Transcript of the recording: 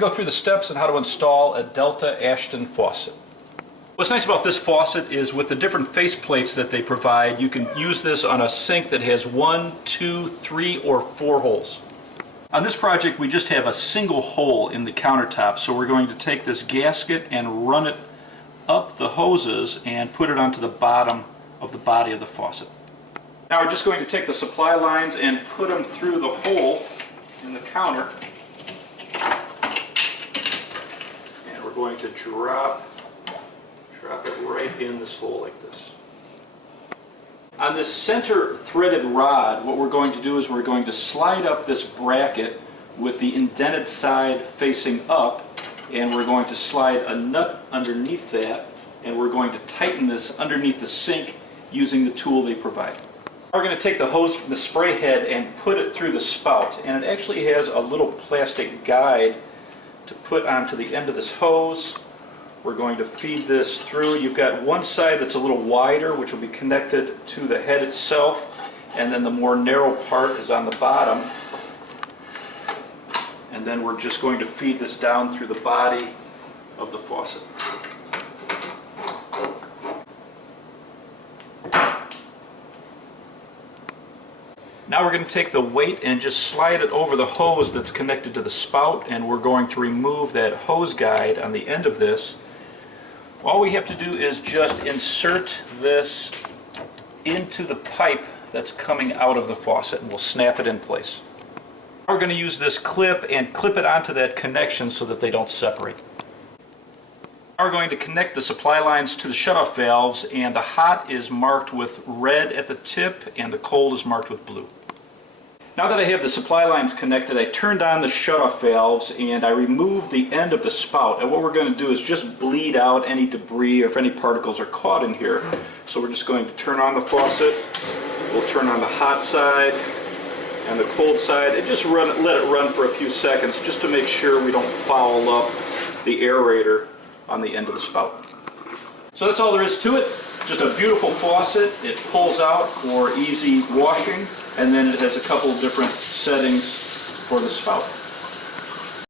Go through the steps on how to install a Delta Ashton faucet. What's nice about this faucet is with the different face plates that they provide, you can use this on a sink that has 1, 2, 3, or 4 holes. On this project we just have a single hole in the countertop, so we're going to take this gasket and run it up the hoses and put it onto the bottom of the body of the faucet. Now we're just going to take the supply lines and put them through the hole in the counter. And we're going to drop it right in this hole like this. On this center threaded rod, what we're going to do is we're going to slide up this bracket with the indented side facing up, and we're going to slide a nut underneath that, and we're going to tighten this underneath the sink using the tool they provide. We're going to take the hose from the spray head and put it through the spout, and it actually has a little plastic guide to put onto the end of this hose. We're going to feed this through. You've got one side that's a little wider, which will be connected to the head itself, and then the more narrow part is on the bottom. And then we're just going to feed this down through the body of the faucet. Now we're going to take the weight and just slide it over the hose that's connected to the spout, and we're going to remove that hose guide on the end of this. All we have to do is just insert this into the pipe that's coming out of the faucet, and we'll snap it in place. We're going to use this clip and clip it onto that connection so that they don't separate. Now we're going to connect the supply lines to the shutoff valves, and the hot is marked with red at the tip and the cold is marked with blue. Now that I have the supply lines connected, I turned on the shutoff valves and I removed the end of the spout. And what we're going to do is just bleed out any debris or if any particles are caught in here. So we're just going to turn on the faucet. We'll turn on the hot side and the cold side and just let it run for a few seconds just to make sure we don't foul up the aerator on the end of the spout. So that's all there is to it. Just a beautiful faucet. It pulls out for easy washing, and then it has a couple different settings for the spout.